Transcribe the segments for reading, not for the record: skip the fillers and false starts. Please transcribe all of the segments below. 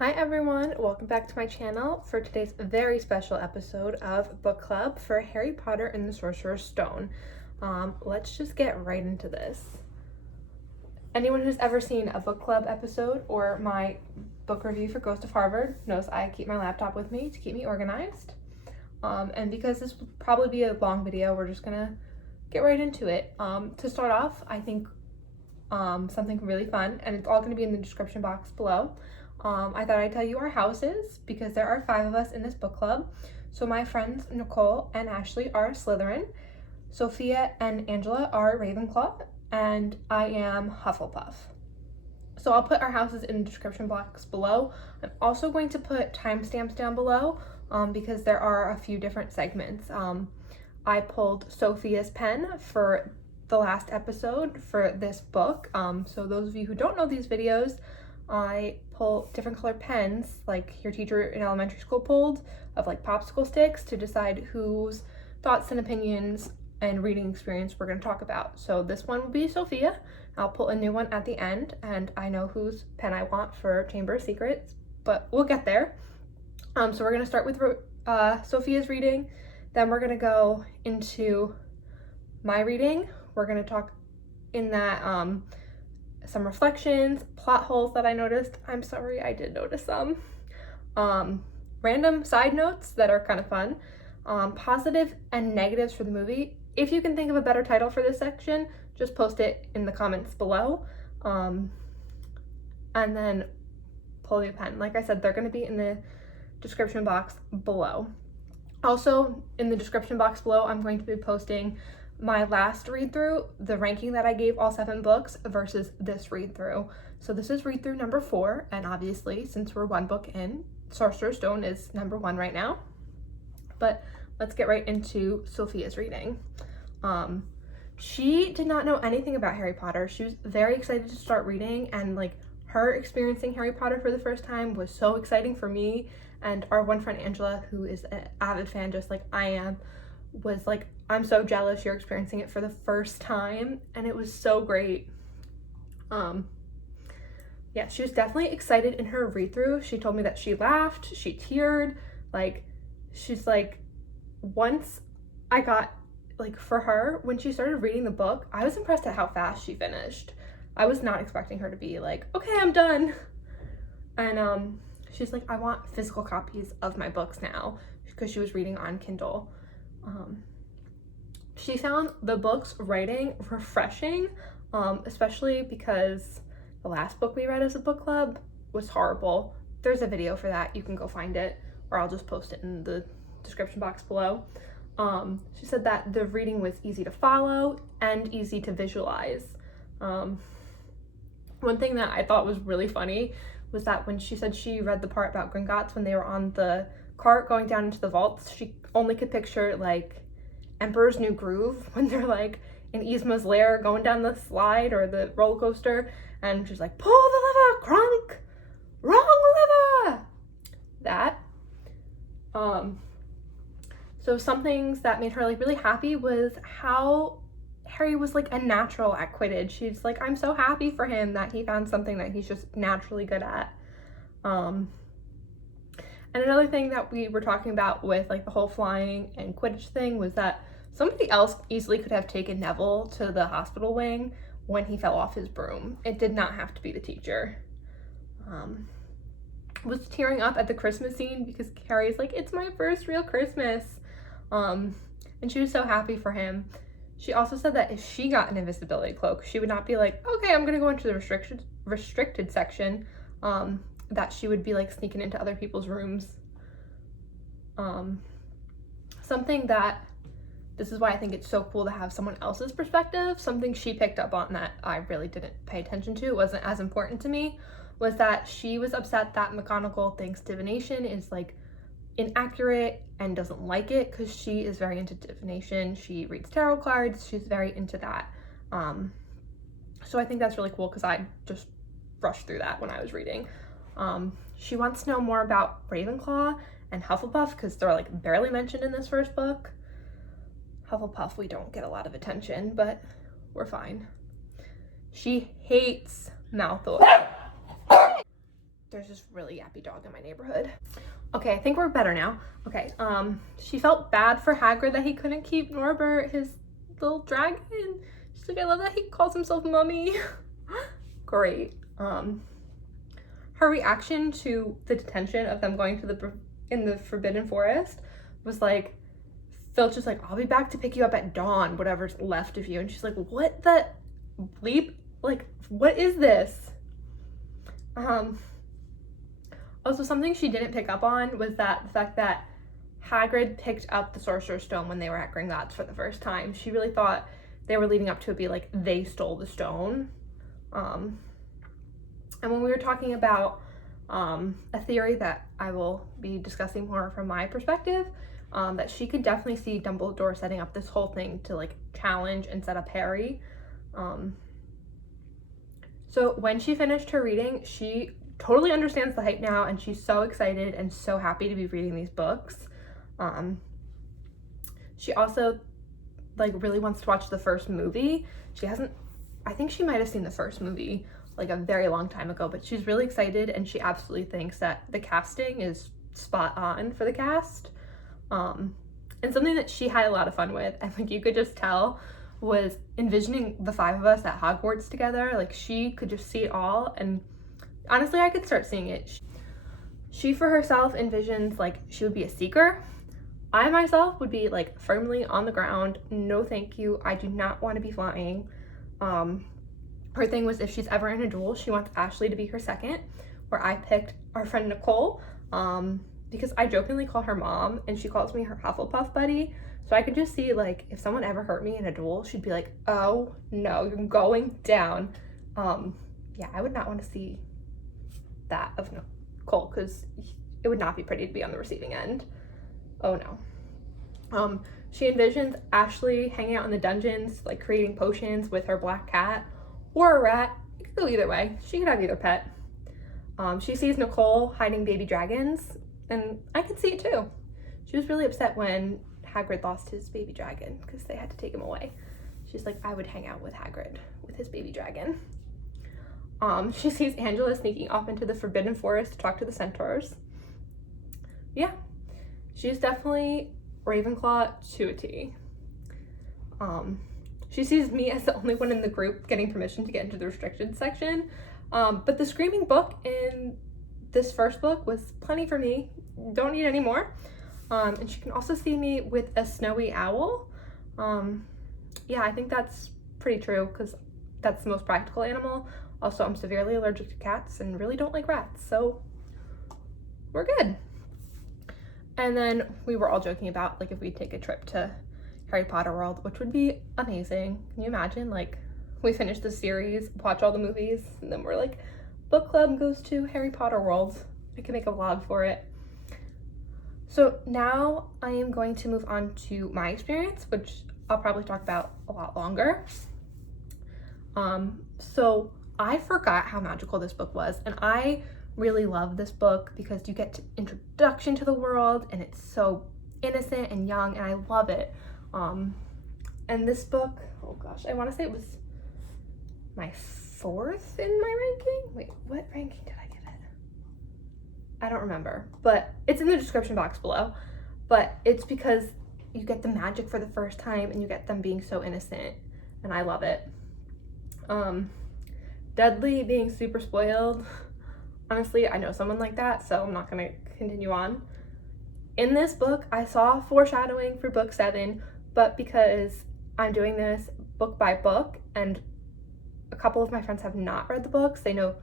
Hi everyone, welcome back to my channel for today's very special episode of Book Club for Harry Potter and the Sorcerer's Stone. Let's just get right into this. Anyone who's ever seen a book club episode or my book review for Ghost of Harvard knows I keep my laptop with me to keep me organized. And because this will probably be a long video, we're just gonna get right into it. To start off, I think something really fun, and it's all gonna be in the description box below. I thought I'd tell you our houses because there are 5 of us in this book club. So my friends Nicole and Ashely are Slytherin, Sophia and Angela are Ravenclaw, and I am Hufflepuff. So I'll put our houses in the description box below. I'm also going to put timestamps down below because there are a few different segments. I pulled Sophia's pen for the last episode for this book. So those of you who don't know these videos, I pull different colored pens like your teacher in elementary school pulled of like popsicle sticks to decide whose thoughts and opinions and reading experience we're going to talk about. So this one will be Sophia. I'll pull a new one at the end, and I know whose pen I want for Chamber of Secrets, but we'll get there. So we're going to start with Sophia's reading, then we're going to go into my reading. We're going to talk in that some reflections, plot holes that I noticed. I'm sorry, I did notice some. Random side notes that are kind of fun. Positive and negatives for the movie. If you can think of a better title for this section, just post it in the comments below. And then pull your pen. Like I said, they're going to be in the description box below. Also, in the description box below, I'm going to be posting my last read through, the ranking that I gave all 7 books versus this read through. So this is read through number 4, and obviously since we're 1 book in, Sorcerer's Stone is number 1 right now. But let's get right into Sophia's reading. She did not know anything about Harry Potter. She was very excited to start reading, and like her experiencing Harry Potter for the first time was so exciting for me. And our one friend Angela, who is an avid fan just like I am, was like, I'm so jealous you're experiencing it for the first time, and it was so great. Yeah, she was definitely excited in her read-through. She told me that she laughed, she teared, like, she's like, once I got, like, for her, when she started reading the book, I was impressed at how fast she finished. I was not expecting her to be like, okay, I'm done. And she's like, I want physical copies of my books now, because she was reading on Kindle. She found the book's writing refreshing, especially because the last book we read as a book club was horrible. There's a video for that, you can go find it, or I'll just post it in the description box below. She said that the reading was easy to follow and easy to visualize. One thing that I thought was really funny was that when she said she read the part about Gringotts when they were on the cart going down into the vaults, she only could picture like Emperor's New Groove when they're like in Yzma's lair going down the slide or the roller coaster, and she's like, pull the lever, Kronk, wrong lever. That. So some things that made her like really happy was how Harry was like a natural at Quidditch. She's like, I'm so happy for him that he found something that he's just naturally good at. And another thing that we were talking about with like the whole flying and Quidditch thing was that somebody else easily could have taken Neville to the hospital wing when he fell off his broom. It did not have to be the teacher. Was tearing up at the Christmas scene because Harry's like, it's my first real Christmas. And she was so happy for him. She also said that if she got an invisibility cloak, she would not be like, okay, I'm gonna go into the restricted section. That she would be like sneaking into other people's rooms. Something that, this is why I think it's so cool to have someone else's perspective, something she picked up on that I really didn't pay attention to, wasn't as important to me, was that she was upset that McGonagall thinks divination is like inaccurate and doesn't like it because she is very into divination. She reads tarot cards, she's very into that. So I think that's really cool because I just rushed through that when I was reading. She wants to know more about Ravenclaw and Hufflepuff because they're like barely mentioned in this first book. Hufflepuff, we don't get a lot of attention, but we're fine. She hates Malfoy. There's this really yappy dog in my neighborhood. Okay, I think we're better now. Okay, she felt bad for Hagrid that he couldn't keep Norbert, his little dragon. She's like, I love that he calls himself Mummy. Great. Her reaction to the detention of them going to in the Forbidden Forest was like, Filch is like, I'll be back to pick you up at dawn, whatever's left of you. And she's like, what the bleep? Like, what is this? Also, something she didn't pick up on was the fact that Hagrid picked up the Sorcerer's Stone when they were at Gringotts for the first time. She really thought they were leading up to it be like, they stole the stone. And when we were talking about a theory that I will be discussing more from my perspective, that she could definitely see Dumbledore setting up this whole thing to like challenge and set up Harry. So when she finished her reading, she totally understands the hype now, and she's so excited and so happy to be reading these books. She also like really wants to watch the first movie. She hasn't, I think she might have seen the first movie like a very long time ago, but she's really excited, and she absolutely thinks that the casting is spot on for the cast. And something that she had a lot of fun with, and like you could just tell, was envisioning the 5 of us at Hogwarts together. Like she could just see it all, and honestly I could start seeing it. She for herself envisions like she would be a seeker. I myself would be like firmly on the ground. No thank you, I do not want to be flying. Her thing was if she's ever in a duel, she wants Ashely to be her second, where I picked our friend Nicole, because I jokingly call her mom and she calls me her Hufflepuff buddy. So I could just see like if someone ever hurt me in a duel, she'd be like, oh no, you're going down. Yeah, I would not want to see that of Nicole, because it would not be pretty to be on the receiving end. Oh no. She envisions Ashely hanging out in the dungeons, like creating potions with her black cat or a rat. It could go either way. She could have either pet. She sees Nicole hiding baby dragons, and I could see it too. She was really upset when Hagrid lost his baby dragon because they had to take him away. She's like, I would hang out with Hagrid with his baby dragon. She sees Angela sneaking off into the Forbidden Forest to talk to the centaurs. Yeah, she's definitely Ravenclaw to a T. She sees me as the only one in the group getting permission to get into the restricted section. But the screaming book in this first book was plenty for me. Don't need any more. And she can also see me with a snowy owl. Yeah, I think that's pretty true because that's the most practical animal. Also, I'm severely allergic to cats and really don't like rats, so we're good. And then we were all joking about like if we'd take a trip to Harry Potter World, which would be amazing. Can you imagine? Like we finish the series, watch all the movies, and then we're like, book club goes to Harry Potter World. I can make a vlog for it. So now I am going to move on to my experience, which I'll probably talk about a lot longer. So I forgot how magical this book was, and I really love this book because you get introduction to the world, and it's so innocent and young, and I love it. And this book, oh gosh, I want to say it was my 4th in my ranking. Wait, what ranking did I give it? I don't remember, but it's in the description box below. But it's because you get the magic for the first time, and you get them being so innocent, and I love it. Dudley being super spoiled. Honestly, I know someone like that, so I'm not gonna continue on. In this book, I saw foreshadowing for book 7, but because I'm doing this book by book, and a couple of my friends have not read the books, they know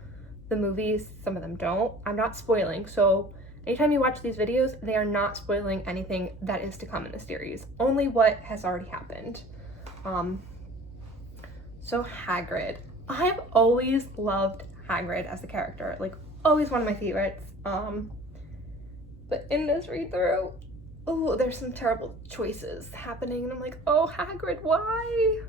the movies, some of them don't, I'm not spoiling. So anytime you watch these videos, they are not spoiling anything that is to come in the series, only what has already happened. So Hagrid. I've always loved Hagrid as a character, like always one of my favorites. But in this read through, oh, there's some terrible choices happening, and I'm like, oh, Hagrid, why?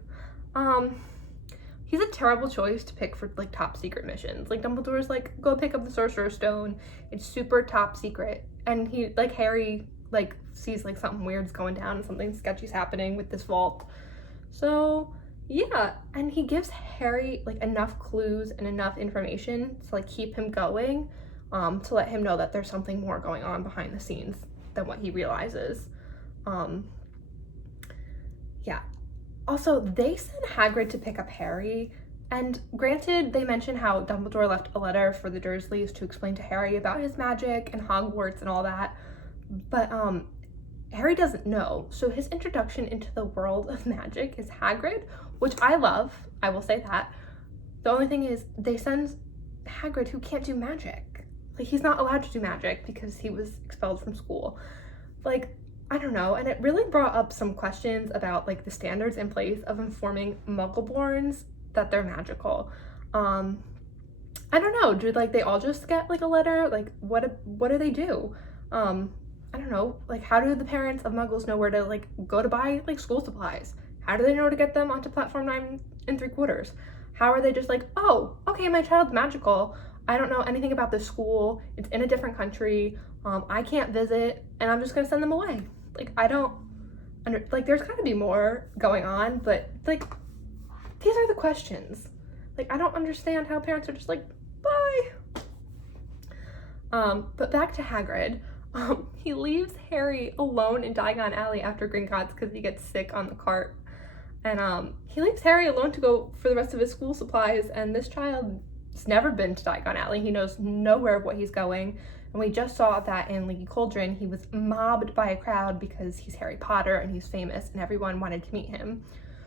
He's a terrible choice to pick for like top secret missions. Like Dumbledore's like, go pick up the Sorcerer's Stone. It's super top secret, and he like Harry like sees like something weird's going down and something sketchy's happening with this vault. So yeah, and he gives Harry like enough clues and enough information to like keep him going. to let him know that there's something more going on behind the scenes than what he realizes. Yeah. Also, they sent Hagrid to pick up Harry, and granted, they mention how Dumbledore left a letter for the Dursleys to explain to Harry about his magic and Hogwarts and all that, but Harry doesn't know, so his introduction into the world of magic is Hagrid, which I love, I will say that. The only thing is, they send Hagrid, who can't do magic. Like, he's not allowed to do magic because he was expelled from school. Like, I don't know, and it really brought up some questions about, like, the standards in place of informing Muggleborns that they're magical. I don't know, do, like, they all just get, like, a letter? Like, what do they do? I don't know, like, how do the parents of Muggles know where to, like, go to buy, like, school supplies? How do they know to get them onto platform 9 3/4? How are they just like, oh, okay, my child's magical. I don't know anything about this school. It's in a different country. I can't visit, and I'm just gonna send them away. Like, I don't like, there's gotta be more going on, but, like, these are the questions. Like, I don't understand how parents are just like, bye. But back to Hagrid. He leaves Harry alone in Diagon Alley after Gringotts because he gets sick on the cart. And he leaves Harry alone to go for the rest of his school supplies, and this child's never been to Diagon Alley. He knows nowhere of what he's going. And we just saw that in Leaky Cauldron, he was mobbed by a crowd because he's Harry Potter and he's famous and everyone wanted to meet him.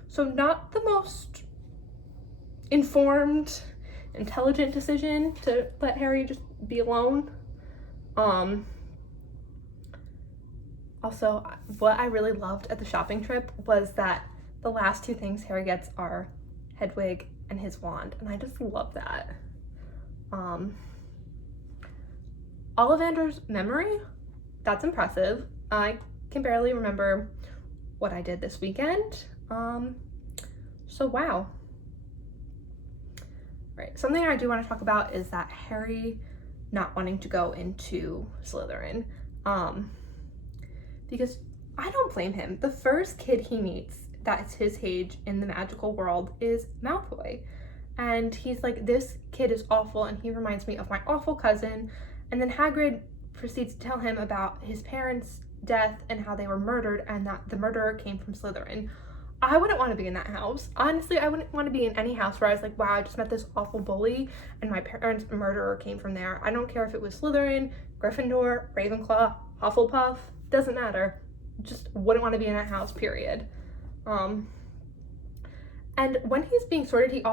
So not the most informed, intelligent decision to let Harry just be alone. Also, what I really loved at the shopping trip was that the last two things Harry gets are Hedwig and his wand, and I just love that. Ollivander's memory, that's impressive. I can barely remember what I did this weekend, so wow. Right, something I do want to talk about is that Harry not wanting to go into Slytherin, because I don't blame him. The first kid he meets that's his age in the magical world is Malfoy. And he's like, this kid is awful and he reminds me of my awful cousin. And then Hagrid proceeds to tell him about his parents' death and how they were murdered and that the murderer came from Slytherin. I wouldn't want to be in that house. Honestly, I wouldn't want to be in any house where I was like, wow, I just met this awful bully and my parents' murderer came from there. I don't care if it was Slytherin, Gryffindor, Ravenclaw, Hufflepuff, doesn't matter. Just wouldn't want to be in that house, period. And when he's being sorted,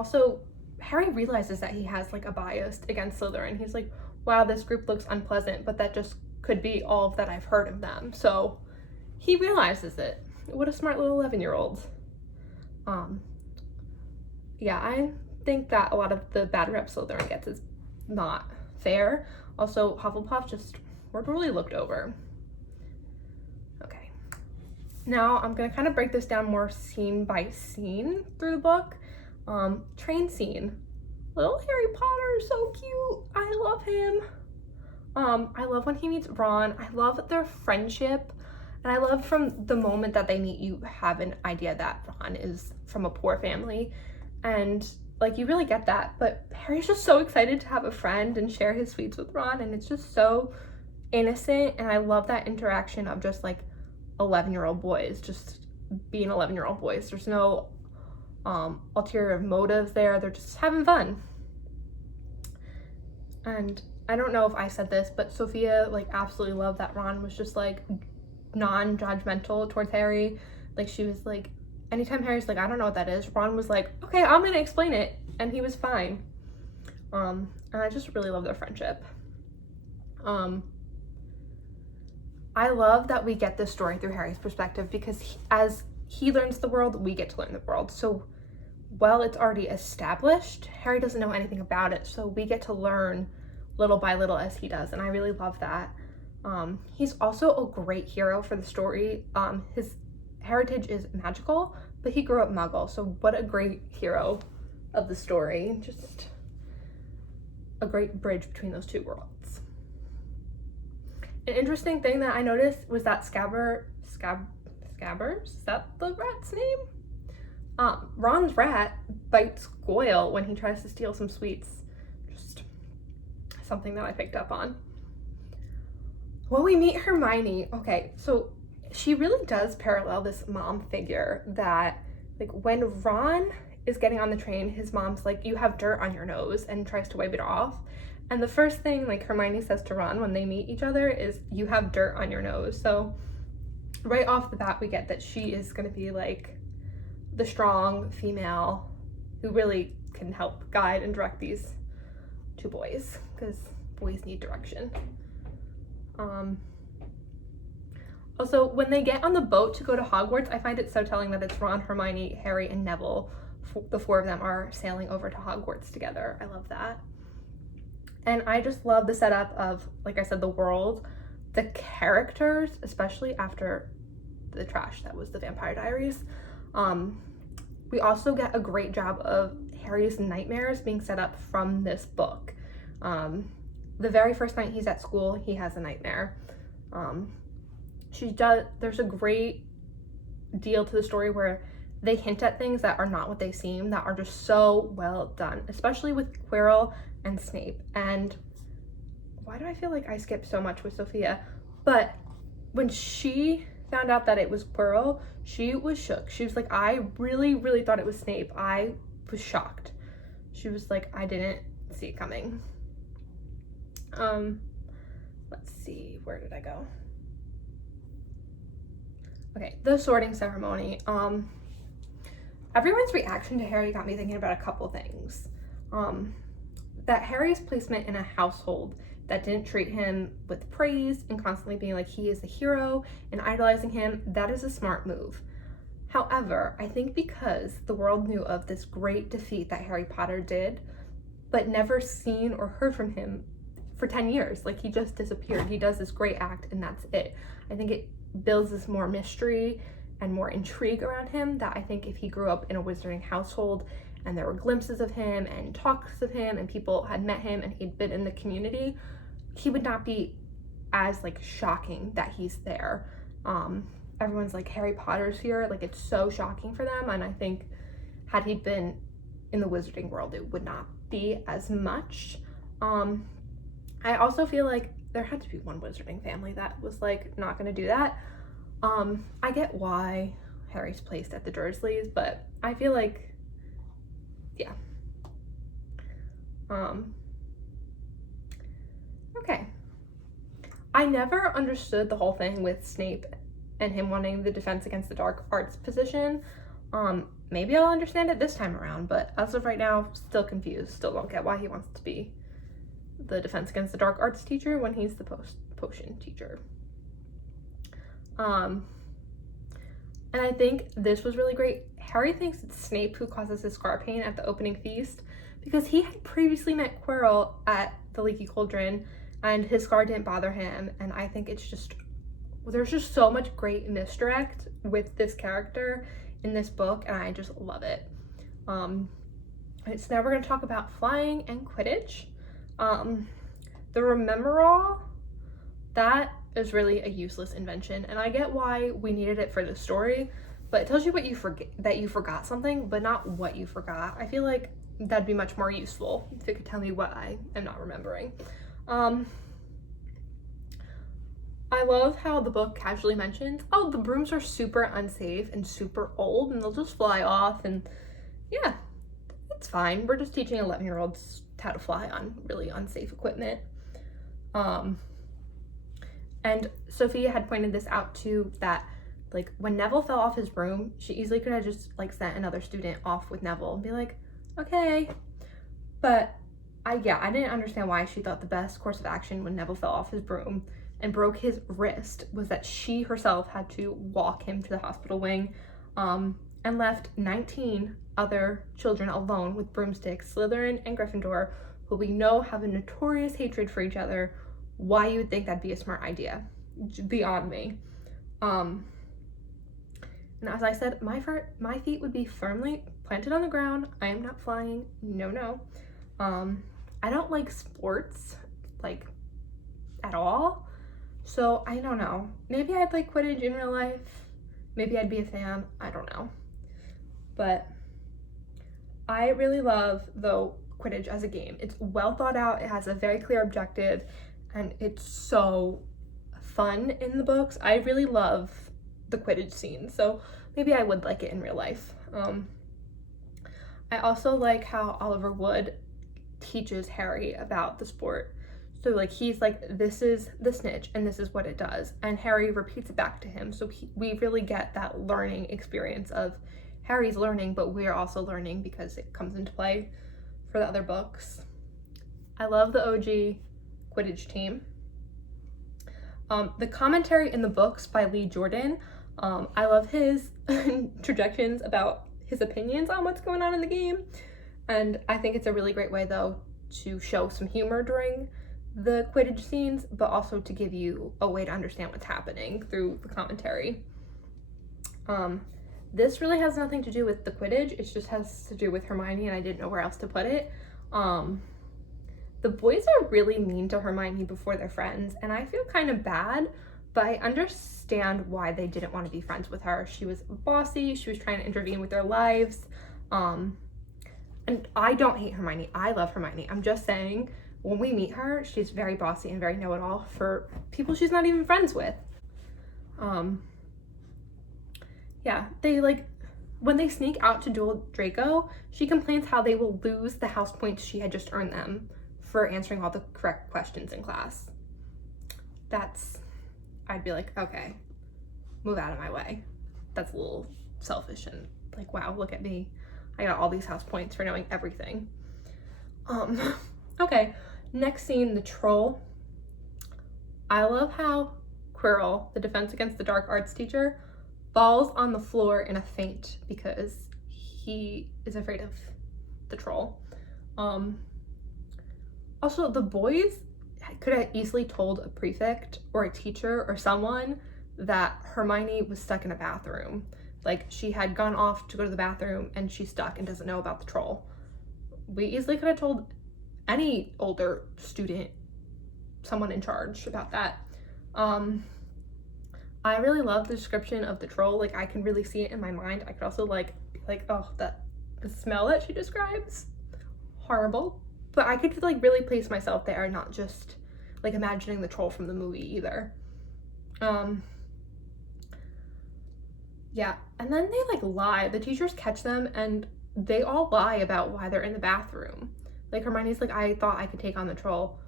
Harry realizes that he has like a bias against Slytherin. He's like, wow, this group looks unpleasant, but that just could be all that I've heard of them. So he realizes it. What a smart little 11-year-old. Yeah, I think that a lot of the bad rep Slytherin gets is not fair. Also, Hufflepuff just were really looked over. Okay. Now I'm gonna kind of break this down more scene by scene through the book. Train scene. Little Harry Potter is so cute. I love him. I love when he meets Ron. I love their friendship. And I love from the moment that they meet, you have an idea that Ron is from a poor family. And like, you really get that. But Harry's just so excited to have a friend and share his sweets with Ron. And it's just so innocent. And I love that interaction of just like 11-year-old boys just being 11-year-old boys. There's no ulterior motives there. They're just having fun. And I don't know if I said this, but Sophia like absolutely loved that Ron was just like non-judgmental towards Harry. Like, she was like, anytime Harry's like, I don't know what that is, Ron was like, okay, I'm gonna explain it, and he was fine. And I just really love their friendship. I love that we get this story through Harry's perspective, because as he learns the world, we get to learn the world. So while it's already established, Harry doesn't know anything about it, so we get to learn little by little as he does, and I really love that. He's also a great hero for the story. His heritage is magical, but he grew up Muggle, so what a great hero of the story. Just a great bridge between those two worlds. An interesting thing that I noticed was that Scabbers, is that the rat's name? Ron's rat bites Goyle when he tries to steal some sweets. Just something that I picked up on. When we meet Hermione, okay, so she really does parallel this mom figure that, like, when Ron is getting on the train, his mom's like, you have dirt on your nose, and tries to wipe it off. And the first thing, like, Hermione says to Ron when they meet each other is, you have dirt on your nose. So right off the bat, we get that she is going to be, like, the strong female who really can help guide and direct these two boys, because boys need direction. Also, when they get on the boat to go to Hogwarts, I find it so telling that it's Ron, Hermione, Harry, and Neville. The four of them are sailing over to Hogwarts together. I love that. And I just love the setup of, like I said, the world, the characters, especially after the trash that was the Vampire Diaries. We also get a great job of Harry's nightmares being set up from this book. The very first night he's at school, he has a nightmare. There's a great deal to the story where they hint at things that are not what they seem, that are just so well done, especially with Quirrell and Snape. And why do I feel like I skipped so much with Sophia? But when she found out that it was Quirrell, she was shook. She was like, I really, really thought it was Snape. I was shocked. She was like, I didn't see it coming. Let's see, where did I go? Okay, the sorting ceremony. Everyone's reaction to Harry got me thinking about a couple things. That Harry's placement in a household that didn't treat him with praise and constantly being like he is the hero and idolizing him, that is a smart move. However, I think because the world knew of this great defeat that Harry Potter did, but never seen or heard from him for 10 years, like he just disappeared. He does this great act and that's it. I think it builds this more mystery and more intrigue around him that I think if he grew up in a wizarding household and there were glimpses of him and talks of him and people had met him and he'd been in the community, he would not be as like shocking that he's there. Everyone's like, Harry Potter's here, like it's so shocking for them, and I think had he been in the wizarding world it would not be as much. I also feel like there had to be one wizarding family that was like not gonna do that. I get why Harry's placed at the Dursleys, but I feel like, yeah. Okay. I never understood the whole thing with Snape and him wanting the Defense Against the Dark Arts position. Maybe I'll understand it this time around, but as of right now, still confused. Still don't get why he wants to be the Defense Against the Dark Arts teacher when he's the potion teacher. And I think this was really great. Harry thinks it's Snape who causes his scar pain at the opening feast because he had previously met Quirrell at the Leaky Cauldron and his scar didn't bother him. And I think it's just, there's just so much great misdirect with this character in this book and I just love it. So now we're going to talk about flying and Quidditch. The Rememberall, that is really a useless invention, and I get why we needed it for the story, but it tells you what you forget, that you forgot something, but not what you forgot. I feel like that'd be much more useful if it could tell me what I am not remembering. I love how the book casually mentions, oh, the brooms are super unsafe and super old and they'll just fly off, and yeah, it's fine. We're just teaching 11-year-olds how to fly on really unsafe equipment. And Sophia had pointed this out too, that like when Neville fell off his broom, she easily could have just like sent another student off with Neville and be like, okay. But I didn't understand why she thought the best course of action when Neville fell off his broom and broke his wrist was that she herself had to walk him to the hospital wing, and left 19 other children alone with broomsticks, Slytherin and Gryffindor, who we know have a notorious hatred for each other. Why you would think that'd be a smart idea? Beyond me. And as I said, my feet would be firmly planted on the ground. I am not flying. No. I don't like sports, like, at all. So I don't know. Maybe I'd like Quidditch in real life. Maybe I'd be a fan. I don't know. But I really love, though, Quidditch as a game. It's well thought out, it has a very clear objective, and it's so fun in the books. I really love the Quidditch scene, so maybe I would like it in real life. I also like how Oliver Wood teaches Harry about the sport. So like he's like, this is the snitch and this is what it does, and Harry repeats it back to him, so we really get that learning experience of Harry's learning, but we're also learning because it comes into play for the other books. I love the OG Quidditch team. The commentary in the books by Lee Jordan, I love his trajections about his opinions on what's going on in the game, and I think it's a really great way though to show some humor during the Quidditch scenes, but also to give you a way to understand what's happening through the commentary. This really has nothing to do with the Quidditch, it just has to do with Hermione, and I didn't know where else to put it. The boys are really mean to Hermione before they're friends, and I feel kind of bad, but I understand why they didn't want to be friends with her. She was bossy, she was trying to intervene with their lives, and I don't hate Hermione, I love Hermione. I'm just saying, when we meet her, she's very bossy and very know-it-all for people she's not even friends with. Yeah, they like, when they sneak out to duel Draco, she complains how they will lose the house points she had just earned them for answering all the correct questions in class. I'd be like, okay, move out of my way. That's a little selfish and like, wow, look at me. I got all these house points for knowing everything. Okay, next scene, the troll. I love how Quirrell, the Defense Against the Dark Arts teacher, falls on the floor in a faint because he is afraid of the troll. Also, the boys could have easily told a prefect or a teacher or someone that Hermione was stuck in a bathroom. Like, she had gone off to go to the bathroom and she's stuck and doesn't know about the troll. We easily could have told any older student, someone in charge, about that. I really love the description of the troll. Like, I can really see it in my mind. I could also be like, oh, the smell that she describes, horrible. But I could like really place myself there, not just like imagining the troll from the movie either. Yeah, and then they like lie. The teachers catch them and they all lie about why they're in the bathroom. Like, Hermione's like, I thought I could take on the troll.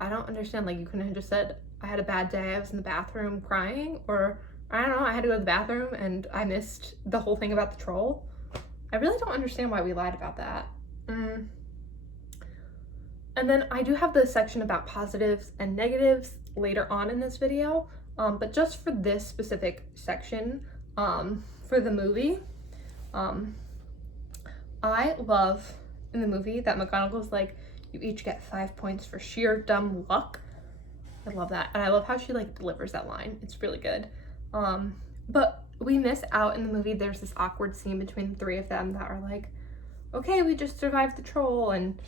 I don't understand. Like, you couldn't have just said, I had a bad day, I was in the bathroom crying, or I don't know, I had to go to the bathroom and I missed the whole thing about the troll. I really don't understand why we lied about that. And then I do have the section about positives and negatives later on in this video, but just for this specific section, for the movie, I love in the movie that McGonagall's like, you each get 5 points for sheer dumb luck. I love that, and I love how she like delivers that line. It's really good. But we miss out in the movie, there's this awkward scene between the three of them that are like, okay, we just survived the troll, and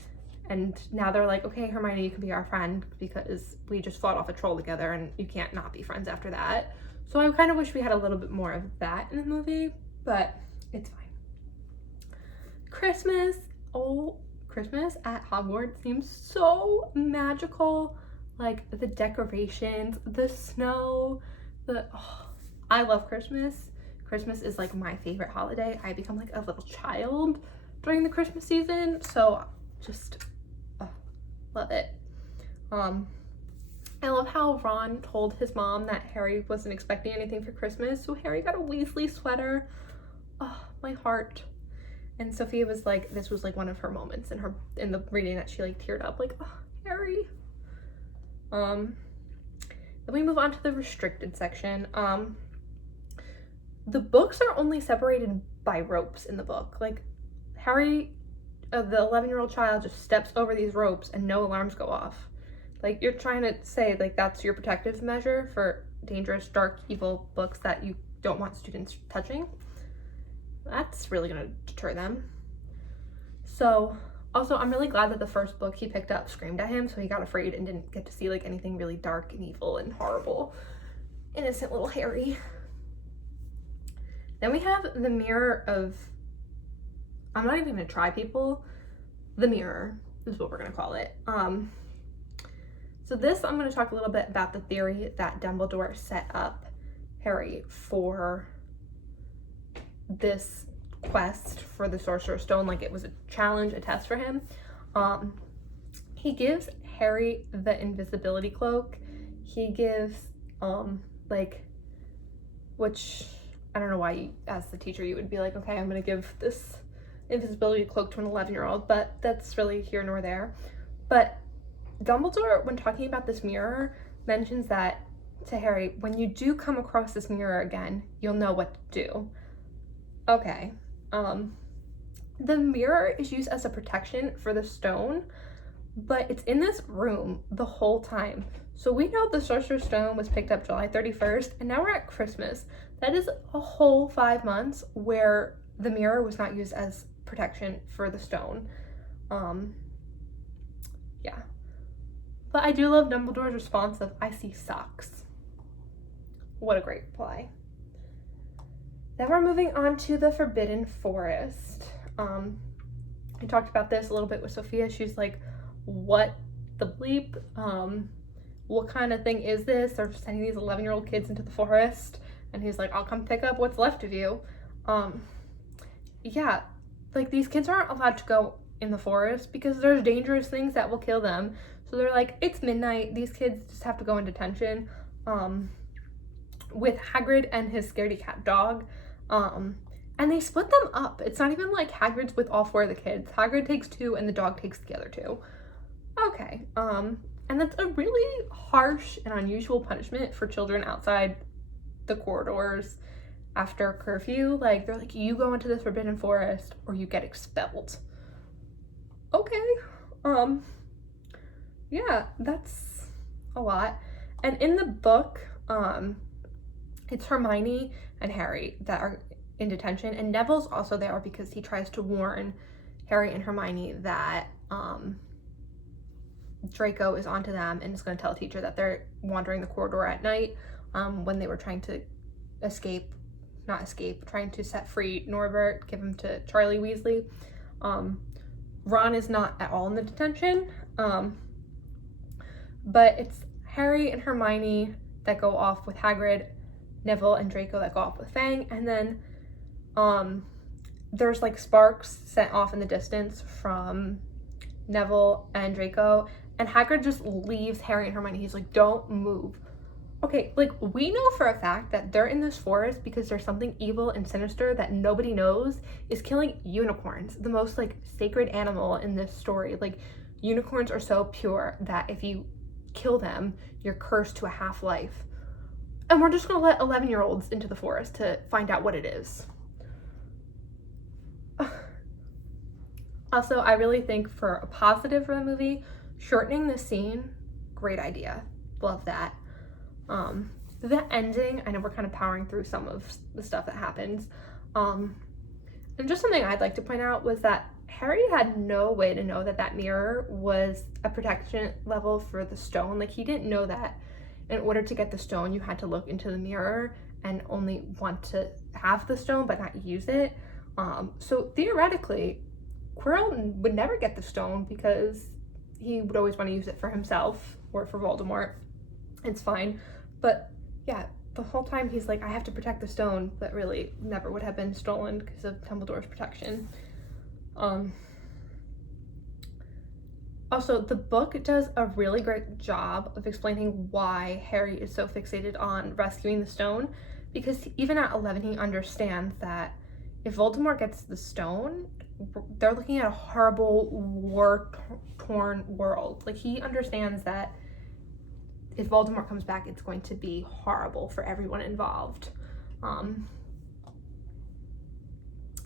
now they're like, okay, Hermione, you can be our friend because we just fought off a troll together and you can't not be friends after that. So I kind of wish we had a little bit more of that in the movie, but it's fine. Christmas. Oh, Christmas at Hogwarts seems so magical. Like, the decorations, the snow, I love Christmas. Christmas is like my favorite holiday. I become like a little child during the Christmas season, so just love it. I love how Ron told his mom that Harry wasn't expecting anything for Christmas, so Harry got a Weasley sweater. Oh, my heart. And Sophia was like, this was like one of her moments in the reading that she like teared up, like, oh, Harry. Then we move on to the restricted section. The books are only separated by ropes in the book. Like, Harry, the 11-year-old child, just steps over these ropes and no alarms go off. Like, you're trying to say like that's your protective measure for dangerous, dark, evil books that you don't want students touching. That's really gonna deter them. So also, I'm really glad that the first book he picked up screamed at him, so he got afraid and didn't get to see like anything really dark and evil and horrible. Innocent little Harry. Then we have the mirror of, I'm not even gonna try people, the mirror is what we're gonna call it. So this, I'm gonna talk a little bit about the theory that Dumbledore set up Harry for this quest for the Sorcerer's Stone, like it was a challenge, a test for him. He gives Harry the invisibility cloak. He gives, which I don't know why as the teacher you would be like, okay, I'm gonna give this invisibility cloak to an 11-year-old, but that's really here nor there. But Dumbledore, when talking about this mirror, mentions that to Harry, when you do come across this mirror again, you'll know what to do. Okay. The mirror is used as a protection for the stone, but it's in this room the whole time. So we know the Sorcerer's Stone was picked up July 31st, and now we're at Christmas. That is a whole 5 months where the mirror was not used as protection for the stone. Yeah. But I do love Dumbledore's response of, I see socks. What a great reply. Then we're moving on to the Forbidden Forest. I talked about this a little bit with Sophia. She's like, what the bleep? What kind of thing is this? They're sending these 11-year-old kids into the forest. And he's like, I'll come pick up what's left of you. Yeah, like these kids aren't allowed to go in the forest because there's dangerous things that will kill them. So they're like, it's midnight. These kids just have to go in detention with Hagrid and his scaredy cat dog. And they split them up. It's not even like Hagrid's with all 4 of the kids. Hagrid takes 2 and the dog takes the other 2. Okay. And that's a really harsh and unusual punishment for children outside the corridors after curfew. Like, they're like, you go into the Forbidden Forest or you get expelled. Okay. Yeah, that's a lot. And in the book, it's Hermione and Harry that are in detention, and Neville's also there because he tries to warn Harry and Hermione that Draco is onto them and is going to tell a teacher that they're wandering the corridor at night when they were trying to trying to set free Norbert, give him to Charlie Weasley. Ron is not at all in the detention, but it's Harry and Hermione that go off with Hagrid, Neville and Draco that go off with Fang, and then there's like sparks sent off in the distance from Neville and Draco, and Hagrid just leaves Harry and Hermione. He's like, don't move. Okay, like, we know for a fact that they're in this forest because there's something evil and sinister that nobody knows is killing unicorns, the most like sacred animal in this story. Like, unicorns are so pure that if you kill them, you're cursed to a half-life. And we're just gonna let 11-year-olds into the forest to find out what it is. Also, I really think for a positive for the movie, shortening the scene, great idea. Love that. The ending, I know we're kind of powering through some of the stuff that happens. And just something I'd like to point out was that Harry had no way to know that that mirror was a protection level for the stone. Like, he didn't know that in order to get the stone, you had to look into the mirror and only want to have the stone but not use it. So theoretically, Quirrell would never get the stone because he would always want to use it for himself or for Voldemort. It's fine. But yeah, the whole time he's like, I have to protect the stone, but really never would have been stolen because of Dumbledore's protection. Also, the book does a really great job of explaining why Harry is so fixated on rescuing the stone, because even at 11 he understands that if Voldemort gets the stone, they're looking at a horrible, war-torn world. Like, he understands that if Voldemort comes back, it's going to be horrible for everyone involved.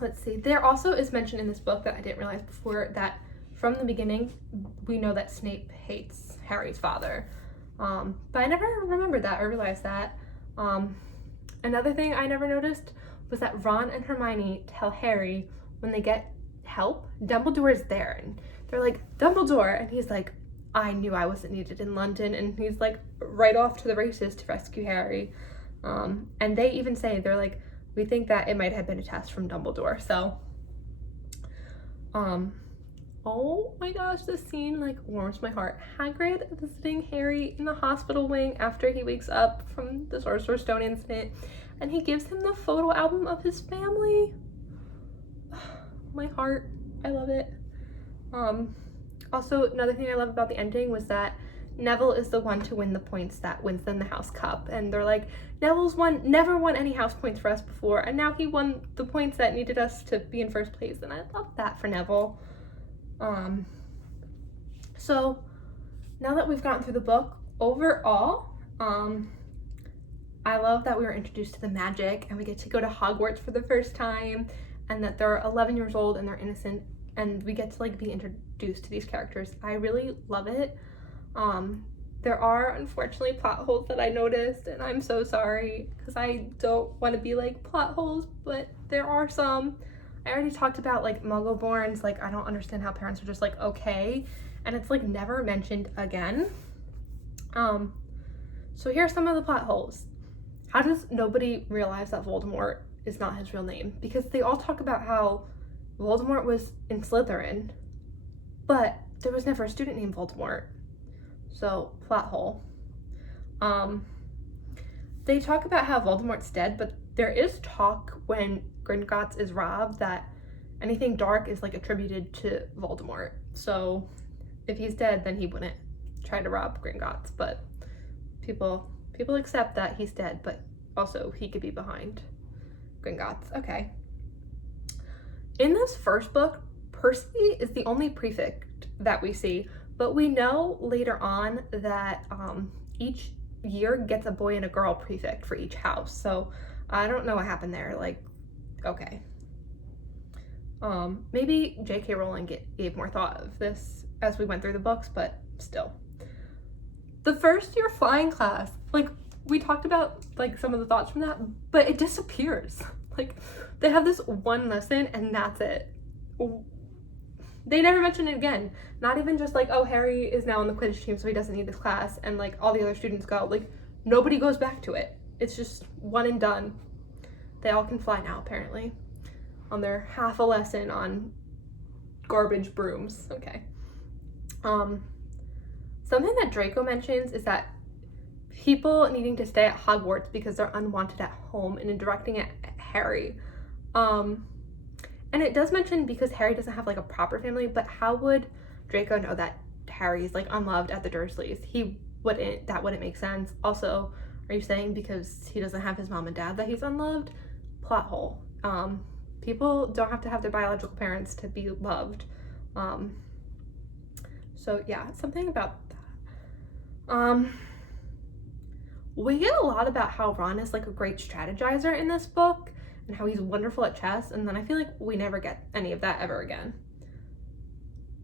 Let's see. There also is mentioned in this book that I didn't realize before that from the beginning, we know that Snape hates Harry's father. But I never remembered that or realized that. Another thing I never noticed was that Ron and Hermione tell Harry when they get help, Dumbledore is there. And they're like, Dumbledore! And he's like, I knew I wasn't needed in London. And he's like right off to the races to rescue Harry. And they even say, they're like, we think that it might have been a test from Dumbledore. So, Oh my gosh, this scene like warms my heart. Hagrid visiting Harry in the hospital wing after he wakes up from the Sorcerer's Stone incident, and he gives him the photo album of his family. My heart, I love it. Also, another thing I love about the ending was that Neville is the one to win the points that wins them the house cup, and they're like, Neville's never won any house points for us before, and now he won the points that needed us to be in first place, and I love that for Neville. So now that we've gotten through the book, overall, I love that we were introduced to the magic and we get to go to Hogwarts for the first time, and that they're 11 years old and they're innocent, and we get to like be introduced to these characters. I really love it. There are unfortunately plot holes that I noticed, and I'm so sorry because I don't want to be like plot holes, but there are some. I already talked about like Muggleborns, like I don't understand how parents are just like okay, and it's like never mentioned again. So here are some of the plot holes. How does nobody realize that Voldemort is not his real name? Because they all talk about how Voldemort was in Slytherin, but there was never a student named Voldemort. So, plot hole. They talk about how Voldemort's dead, but there is talk when Gringotts is robbed that anything dark is like attributed to Voldemort. So, if he's dead, then he wouldn't try to rob Gringotts, but people accept that he's dead, but also he could be behind Gringotts. Okay. In this first book, Percy is the only prefect that we see, but we know later on that each year gets a boy and a girl prefect for each house. So I don't know what happened there. Like, okay. Maybe J.K. Rowling gave more thought of this as we went through the books, but still. The first year flying class, like we talked about like some of the thoughts from that, but it disappears. Like they have this one lesson and that's it. They never mention it again. Not even just like, oh, Harry is now on the Quidditch team so he doesn't need this class, and like all the other students go. Like nobody goes back to it. It's just one and done. They all can fly now apparently on their half a lesson on garbage brooms. Okay. Something that Draco mentions is that people needing to stay at Hogwarts because they're unwanted at home, and directing at Harry. And it does mention because Harry doesn't have like a proper family, but how would Draco know that Harry's like unloved at the Dursleys? That wouldn't make sense. Also, are you saying because he doesn't have his mom and dad that he's unloved? Plot hole. People don't have to have their biological parents to be loved. So yeah, something about that. We get a lot about how Ron is like a great strategizer in this book and how he's wonderful at chess, and then I feel like we never get any of that ever again.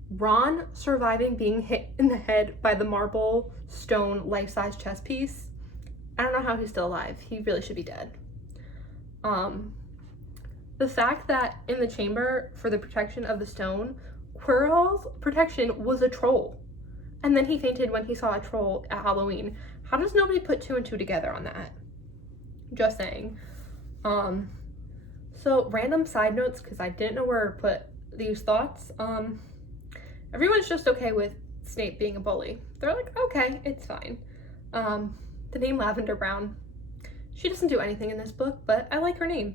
Ron surviving being hit in the head by the marble stone life-size chess piece. I don't know how he's still alive. He really should be dead. The fact that in the chamber for the protection of the stone, Quirrell's protection was a troll, and then he fainted when he saw a troll at Halloween. How does nobody put two and two together on that? Just saying. So random side notes, because I didn't know where to put these thoughts. Everyone's just okay with Snape being a bully. They're like, okay, it's fine. The name Lavender Brown, she doesn't do anything in this book, but I like her name.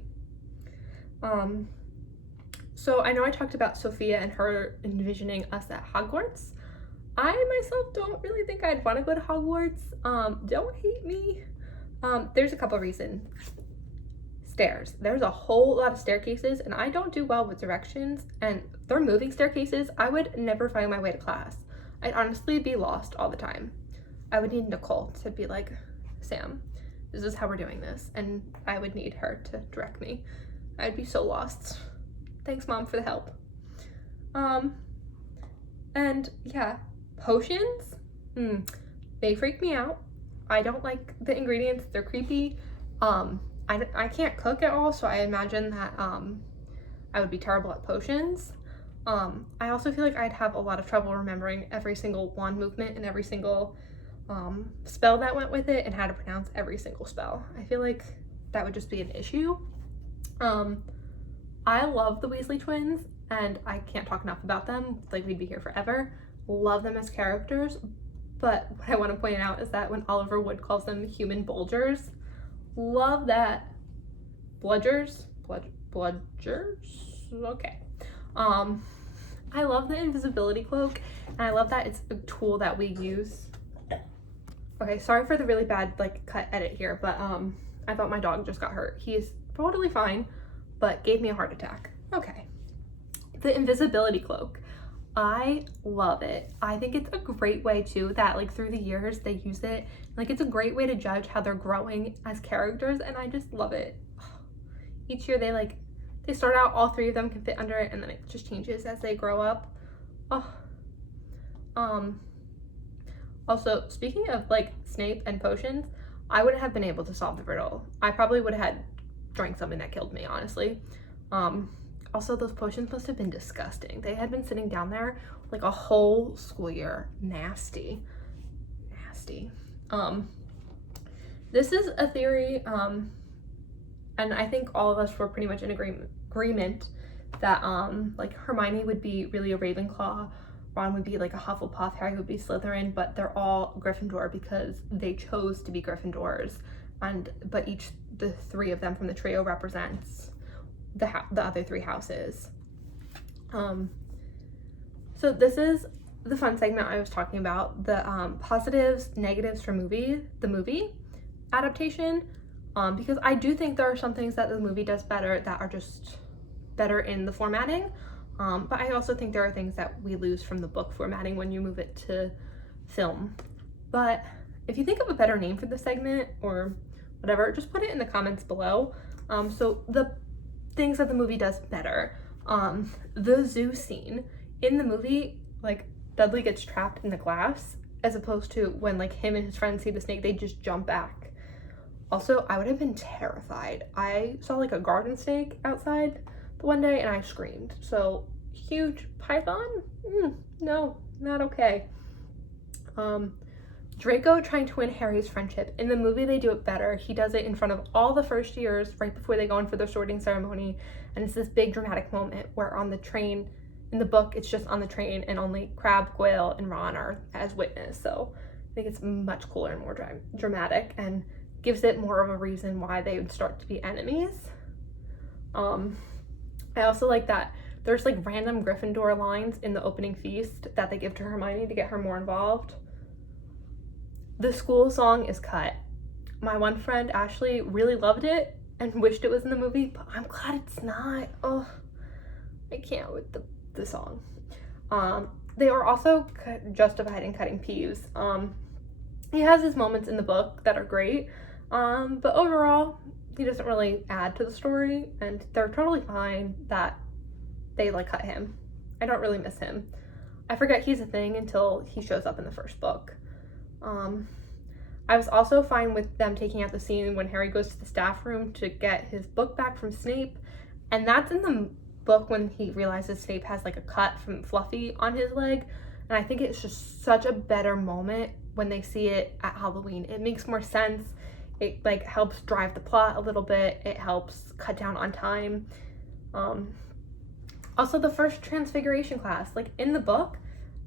So I know I talked about Sophia and her envisioning us at Hogwarts. I myself don't really think I'd want to go to Hogwarts. Don't hate me. There's a couple reasons. Stairs. There's a whole lot of staircases, and I don't do well with directions, and they're moving staircases. I would never find my way to class. I'd honestly be lost all the time. I would need Nicole to be like, Sam, this is how we're doing this, and I would need her to direct me. I'd be so lost. Thanks, Mom, for the help. And yeah, potions, they freak me out. I don't like the ingredients. They're creepy. I can't cook at all, so I imagine that I would be terrible at potions. I also feel like I'd have a lot of trouble remembering every single wand movement and every single spell that went with it and how to pronounce every single spell. I feel like that would just be an issue. I love the Weasley twins. and I can't talk enough about them. Like, we'd be here forever. Love them as characters, but what I want to point out is that when Oliver Wood calls them human bulgers, love that. Bludgers? Bludgers? Okay. I love the invisibility cloak, and I love that it's a tool that we use. Okay, sorry for the really bad, like, cut edit here, but, I thought my dog just got hurt. He is totally fine, but gave me a heart attack. Okay. The invisibility cloak. I love it. I think it's a great way too that, like, through the years they use it. Like, it's a great way to judge how they're growing as characters, and I just love it. Each year they start out, all three of them can fit under it, and then it just changes as they grow up. Also, speaking of, like, Snape and potions, I wouldn't have been able to solve the riddle. I probably would have had drank something that killed me, honestly. Also, those potions must have been disgusting. They had been sitting down there like a whole school year. Nasty. This is a theory, and I think all of us were pretty much in agreement that like, Hermione would be really a Ravenclaw, Ron would be like a Hufflepuff, Harry would be Slytherin, but they're all Gryffindor because they chose to be Gryffindors, but the three of them from the trio represents the other three houses. So this is the fun segment I was talking about, the positives, negatives for the movie adaptation, because I do think there are some things that the movie does better that are just better in the formatting, but I also think there are things that we lose from the book formatting when you move it to film. But if you think of a better name for the segment or whatever, just put it in the comments below. So the things that the movie does better, the zoo scene in the movie, like, Dudley gets trapped in the glass, as opposed to when, like, him and his friends see the snake, they just jump back. Also, I would have been terrified. I saw, like, a garden snake outside the one day and I screamed. So, huge python? No, not okay. Draco trying to win Harry's friendship. In the movie, they do it better. He does it in front of all the first years right before they go in for their sorting ceremony, and it's this big dramatic moment where on the train, in the book, it's just on the train and only Crabbe, Goyle, and Ron are as witness. So I think it's much cooler and more dramatic and gives it more of a reason why they would start to be enemies. I also like that there's, like, random Gryffindor lines in the opening feast that they give to Hermione to get her more involved. The school song is cut. My one friend, Ashely, really loved it and wished it was in the movie, but I'm glad it's not. Oh, I can't with the song. They were also justified in cutting Peeves. He has his moments in the book that are great, but overall, he doesn't really add to the story, and they're totally fine that they, like, cut him. I don't really miss him. I forget he's a thing until he shows up in the first book. I was also fine with them taking out the scene when Harry goes to the staff room to get his book back from Snape, and that's in the book when he realizes Snape has, like, a cut from Fluffy on his leg, and I think it's just such a better moment when they see it at Halloween. It makes more sense. It, like, helps drive the plot a little bit. It helps cut down on time. Also, the first Transfiguration class, like, in the book,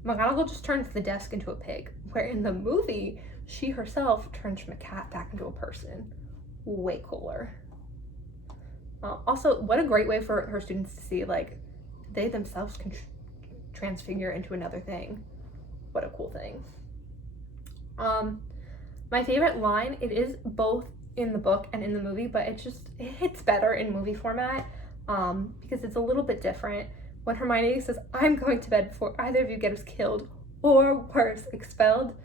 McGonagall just turns the desk into a pig, where in the movie, she herself turns from a cat back into a person. Way cooler. Also, what a great way for her students to see, like, they themselves can transfigure into another thing. What a cool thing. My favorite line, it is both in the book and in the movie, but it hits better in movie format, because it's a little bit different. When Hermione says, "I'm going to bed before either of you get us killed, or worse, expelled,"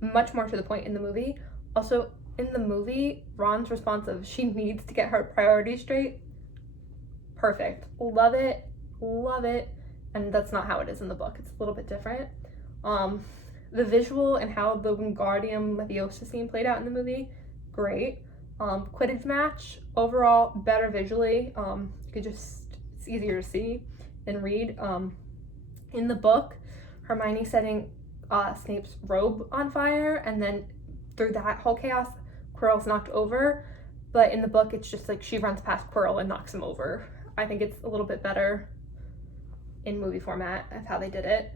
much more to the point in the movie. Also, in the movie, Ron's response of, "She needs to get her priorities straight," perfect. Love it. And that's not how it is in the book. It's a little bit different. The visual and how the Wingardium Leviosa scene played out in the movie, great. Quidditch match, overall better visually. It's easier to see than read. In the book, Hermione setting Snape's robe on fire, and then through that whole chaos, Quirrell's knocked over. But in the book, it's just like she runs past Quirrell and knocks him over. I think it's a little bit better in movie format of how they did it.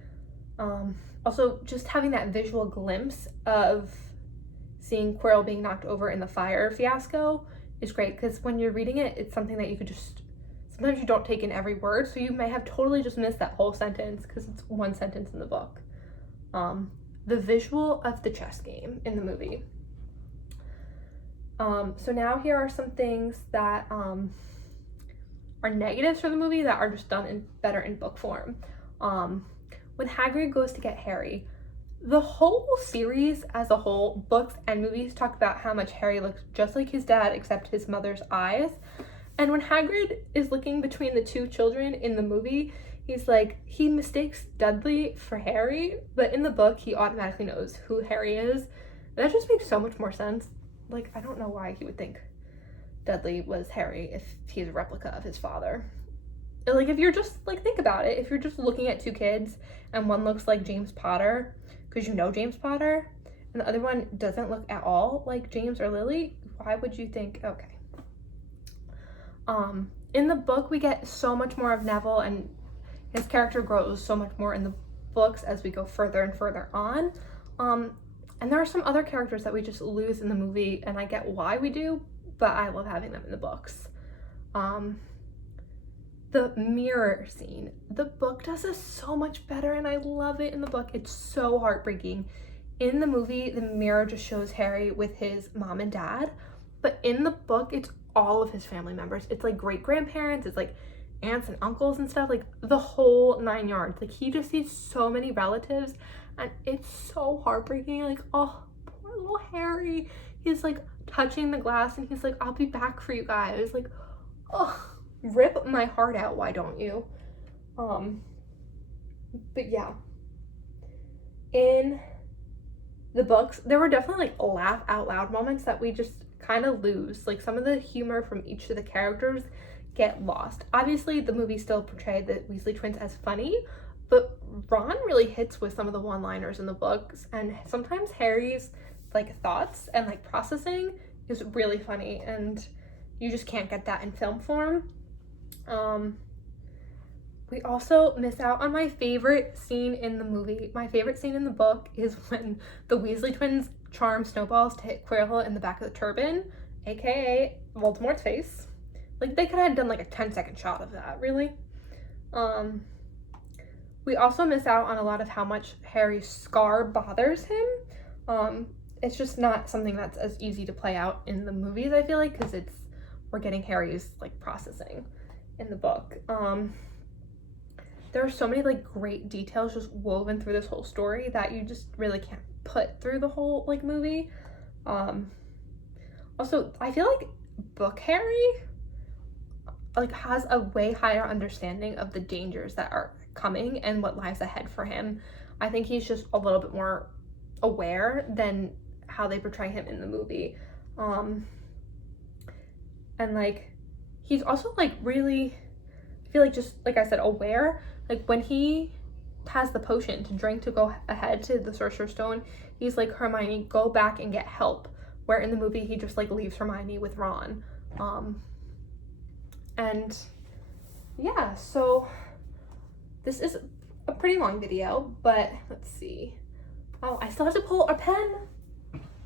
Also, just having that visual glimpse of seeing Quirrell being knocked over in the fire fiasco is great, because when you're reading it, it's something that you could just, sometimes you don't take in every word, so you may have totally just missed that whole sentence because it's one sentence in the book. The visual of the chess game in the movie. So now here are some things that are negatives for the movie that are just done better in book form. When Hagrid goes to get Harry, the whole series as a whole, books and movies, talk about how much Harry looks just like his dad except his mother's eyes. And when Hagrid is looking between the two children in the movie, he's like, he mistakes Dudley for Harry, but in the book he automatically knows who Harry is. And that just makes so much more sense. Like, I don't know why he would think Dudley was Harry if he's a replica of his father. Like, if you're just, like, think about it. If you're just looking at two kids and one looks like James Potter, because you know James Potter, and the other one doesn't look at all like James or Lily, why would you think, okay. In the book, we get so much more of Neville, and his character grows so much more in the books as we go further and further on. And there are some other characters that we just lose in the movie, and I get why we do, but I love having them in the books. The mirror scene. The book does this so much better, and I love it in the book. It's so heartbreaking. In the movie, the mirror just shows Harry with his mom and dad, but in the book, it's all of his family members. It's like great-grandparents, it's like aunts and uncles and stuff, like the whole 9 yards. Like, he just sees so many relatives, and it's so heartbreaking. Like, oh, poor little Harry. He's like touching the glass, and he's like, I'll be back for you guys. Like, oh, rip my heart out, why don't you? But yeah, in the books, there were definitely like laugh out loud moments that we just kind of lose. Like, some of the humor from each of the characters get lost. Obviously, the movie still portrayed the Weasley twins as funny, but Ron really hits with some of the one-liners in the books, and sometimes Harry's like thoughts and like processing is really funny, and you just can't get that in film form. We also miss out on my favorite scene in the movie. My favorite scene in the book is when the Weasley twins charm snowballs to hit Quirrell in the back of the turban, aka Voldemort's face. Like, they could have done like a 10-second shot of that, really. We also miss out on a lot of how much Harry's scar bothers him. It's just not something that's as easy to play out in the movies, I feel like, because we're getting Harry's like processing in the book. There are so many like great details just woven through this whole story that you just really can't put through the whole like movie. Also, I feel like book Harry like has a way higher understanding of the dangers that are coming and what lies ahead for him. I think he's just a little bit more aware than how they portray him in the movie. And like, he's also like really, I feel like, just like I said, aware. Like, when he has the potion to drink to go ahead to the Sorcerer's Stone, he's like, Hermione, go back and get help. Where in the movie, he just like leaves Hermione with Ron. And yeah, so this is a pretty long video, but let's see. Oh, I still have to pull a pen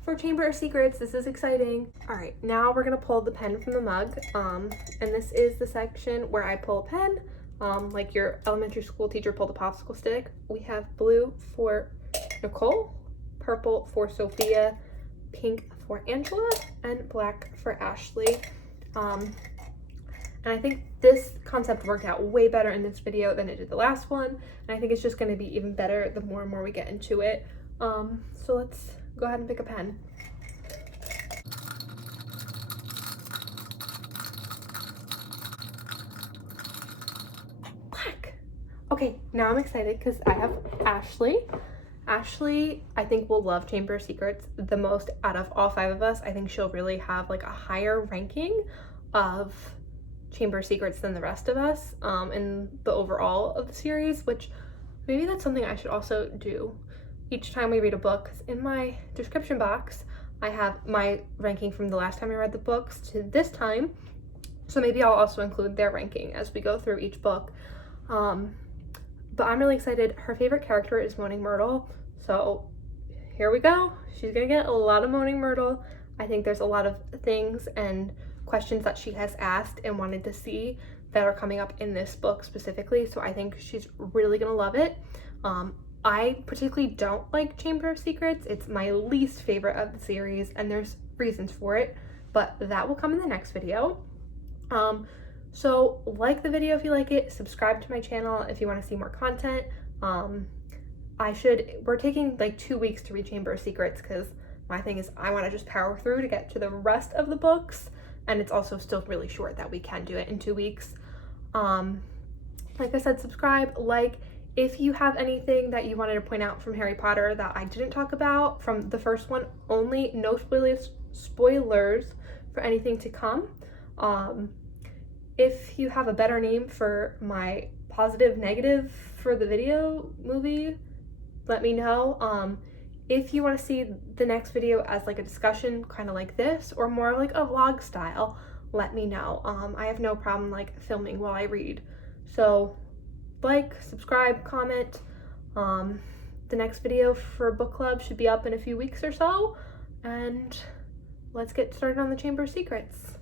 for Chamber of Secrets. This is exciting. All right, now we're gonna pull the pen from the mug. And this is the section where I pull a pen, like your elementary school teacher pulled a popsicle stick. We have blue for Nicole, purple for Sophia, pink for Angela, and black for Ashely. And I think this concept worked out way better in this video than it did the last one. And I think it's just gonna be even better the more and more we get into it. So let's go ahead and pick a pen. Black. Okay, now I'm excited because I have Ashely. Ashely, I think, will love Chamber of Secrets the most out of all 5 of us. I think she'll really have like a higher ranking of Chamber of Secrets than the rest of us in the overall of the series, which maybe that's something I should also do each time we read a book. 'Cause in my description box, I have my ranking from the last time I read the books to this time. So maybe I'll also include their ranking as we go through each book. but I'm really excited. Her favorite character is Moaning Myrtle, so here we go. She's gonna get a lot of Moaning Myrtle. I think there's a lot of things and questions that she has asked and wanted to see that are coming up in this book specifically, so I think she's really gonna love it. I particularly don't like Chamber of Secrets. It's my least favorite of the series, and there's reasons for it, but that will come in the next video. So like the video if you like it, subscribe to my channel if you want to see more content. We're taking like 2 weeks to read Chamber of Secrets because my thing is I want to just power through to get to the rest of the books, and it's also still really short that we can do it in 2 weeks. Like I said, subscribe, like. If you have anything that you wanted to point out from Harry Potter that I didn't talk about from the first one, only no spoilers for anything to come. If you have a better name for my positive, negative for the video movie, let me know. If you want to see the next video as like a discussion, kind of like this, or more like a vlog style, let me know. I have no problem like filming while I read. So like, subscribe, comment. The next video for book club should be up in a few weeks or so, and let's get started on the Chamber of Secrets.